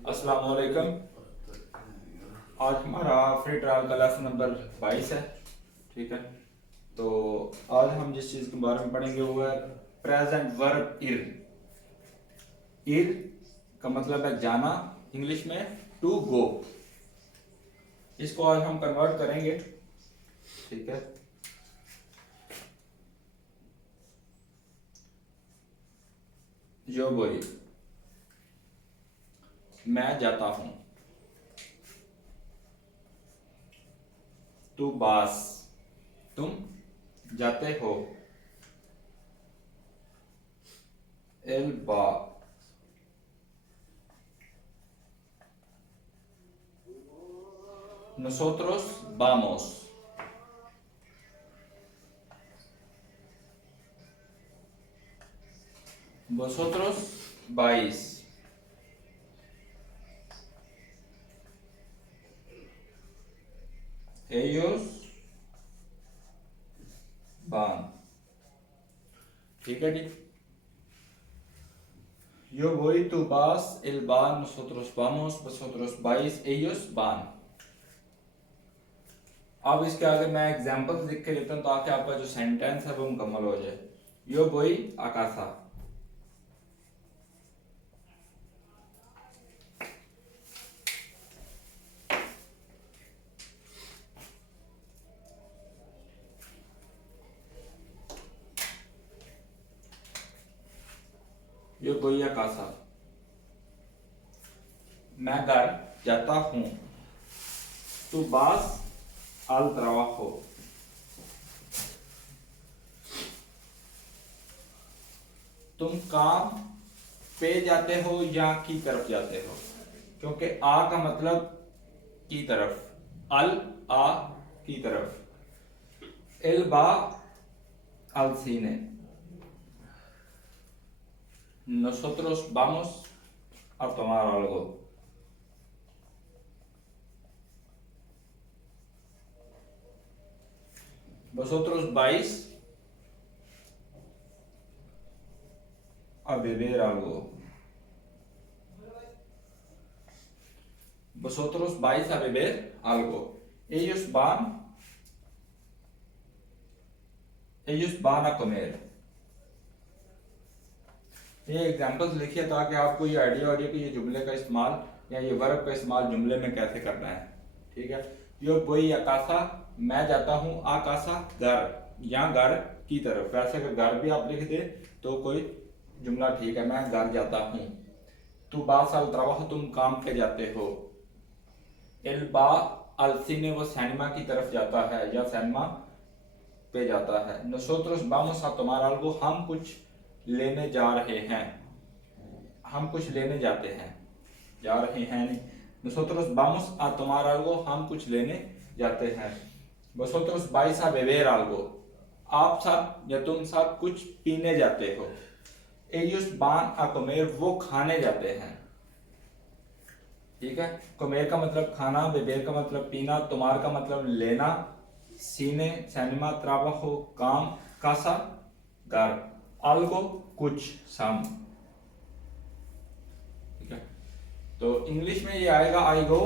अस्सलाम वालेकुम। आज हमारा फ्री ट्रायल क्लास नंबर 22 है। ठीक है, तो आज हम जिस चीज़ के बारे में पढ़ेंगे वो है प्रेजेंट वर्ब इर। इर का मतलब है जाना, इंग्लिश में टू गो। इसको आज हम कन्वर्ट करेंगे। ठीक है, यो बोई, मैं जाता हूं। तू बास, तुम जाते हो। एल बा, nosotros vamos। vosotros vais। ellos van। ठीक है जी, yo voy, tú vas, él va, nosotros vamos, vosotros vais, ellos van। अब इसके आगे मैं एग्जांपल्स लिख के देता हूं ताकि आपका जो सेंटेंस है वो मुकम्मल हो जाए। यो voy a casa। Yo voy a casa, मैं घर जाता हूं। तू vas al trabajo, तुम काम पे जाते हो या की तरफ जाते हो, क्योंकि आ का मतलब की तरफ, अल आ की तरफ। एल बा al cine, nosotros vamos a tomar algo। vosotros vais a beber algo। vosotros vais a beber algo। ellos van a comer। ये एग्जांपल्स लिखिए ताकि आपको ये आइडिया हो जाए कि ये जुमले का इस्तेमाल या ये वर्ब का इस्तेमाल जुमले में कैसे करना है। ठीक है, यो बोई अकासा, मैं जाता हूँ। आकाशा घर, या घर की तरफ। वैसे अगर घर भी आप लिख दे तो कोई जुमला ठीक है, मैं घर जाता हूँ। तू बास अल ट्रबाहो, तुम काम पे जाते हो। एल बा अल सीने, वो सिनेमा की तरफ जाता है या सिनेमा पे जाता है। nosotros vamos a tomar algo, हम कुछ लेने जा रहे हैं। हम कुछ लेने जाते हैं, जा रहे हैं नहीं। nosotros vamos a tomar algo, हम कुछ लेने जाते हैं। vosotros vais a beber algo, आप सब या तुम सब कुछ पीने जाते हो। ellos van a comer, वो खाने जाते हैं। ठीक है, comer का मतलब खाना, beber का मतलब पीना, tomar का मतलब लेना, सीने सिनेमा, trabajo काम, casa घर, algo कुछ, सम। ठीक है, तो इंग्लिश में ये आएगा आई गो,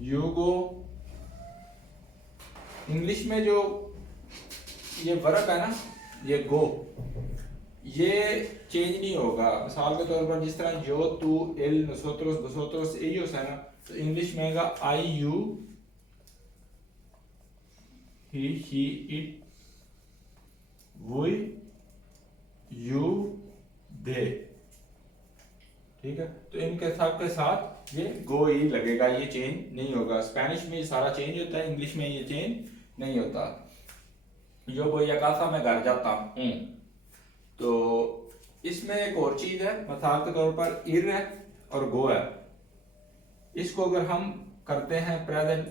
यू गो। इंग्लिश में जो ये वर्ब है ना, ये गो, ये चेंज नहीं होगा। मिसाल के तौर पर जिस तरह यो, तू, एल, nosotros, vosotros, ellos है ना, तो इंग्लिश में आएगा I, you, he, it, we, you, they. ठीक है, तो इनके सब के साथ ये गो ही लगेगा, ये चेंज नहीं होगा। स्पेनिश में ये सारा चेंज होता है, इंग्लिश में ये चेंज नहीं होता। यो बोई अकासा, मैं घर जाता हूँ। तो इसमें एक और चीज है, मिसाल के तौर पर इर है और गो है। इसको अगर हम करते हैं प्रेजेंट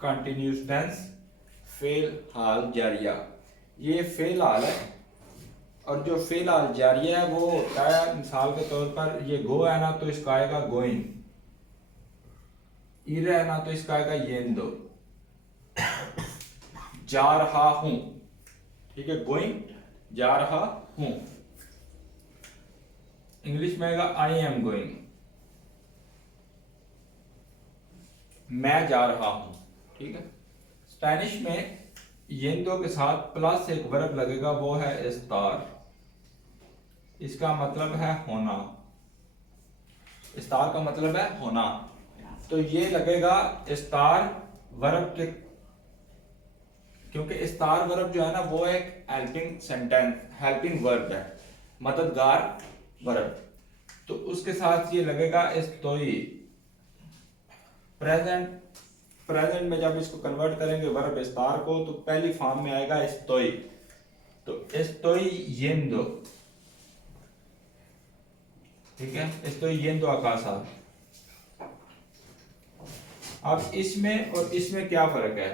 कंटिन्यूस टेंस, फेल हाल जारिया, ये फेल हाल है। और जो फेल हाल जारिया है वो होता है, मिसाल के तौर पर ये गो है ना तो इसका आएगा गोइंग, इर है ना तो इसका आएगा येंदो, जा रहा हूं। ठीक है, गोइंग, जा रहा हूं। इंग्लिश में आएगा आई एम गोइंग। मैं जा रहा हूं, ठीक है। स्पेनिश में येंदो के साथ प्लस एक वर्ब लगेगा, वो है इस्तार। इसका मतलब है होना, इस्तार का मतलब है होना। तो ये लगेगा इस्तार वर्ब के, क्योंकि इस्तार वर्ब जो है ना वो एक हेल्पिंग सेंटेंस, हेल्पिंग वर्ब है, मददगार वर्ब। तो उसके साथ ये लगेगा इस्तोई। प्रेजेंट, प्रेजेंट में जब इसको कन्वर्ट करेंगे वर्ब इस्तार को, तो पहली फॉर्म में आएगा इस्तोई। तो इस्तोई येंदो, ठीक है, इस्तोई येंदो अकासा। अब इसमें और इसमें क्या फर्क है?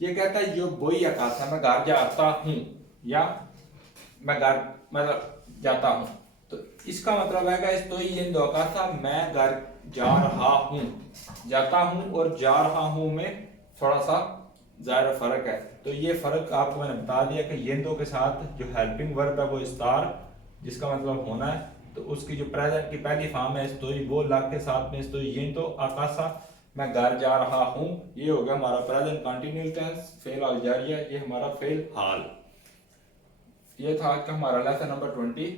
ये कहता है यो बोई अकासा, मैं घर जाता हूं, या मैं घर मतलब जाता हूं। तो इसका मतलब है इस्तोई येंदो अकासा, मैं घर जा रहा हूं। जाता हूं और जा रहा हूं में थोड़ा सा ज़ाहिर फर्क है। तो ये फर्क आपको मैंने बता दिया कि येंदो के साथ जो हेल्पिंग वर्ब है वो इस्तार, जिसका मतलब होना है, तो उसकी जो प्रेजेंट की पहली फॉर्म है इस्तोई, वो लग के साथ में इस्तोई येंदो अकासा, मैं घर जा रहा हूं। ये हो गया हमारा प्रेजेंट कंटिन्यूअस टेंस, फेल अलजारिया, ये हमारा फेल हाल। ये था आज का हमारा लेसन नंबर 22।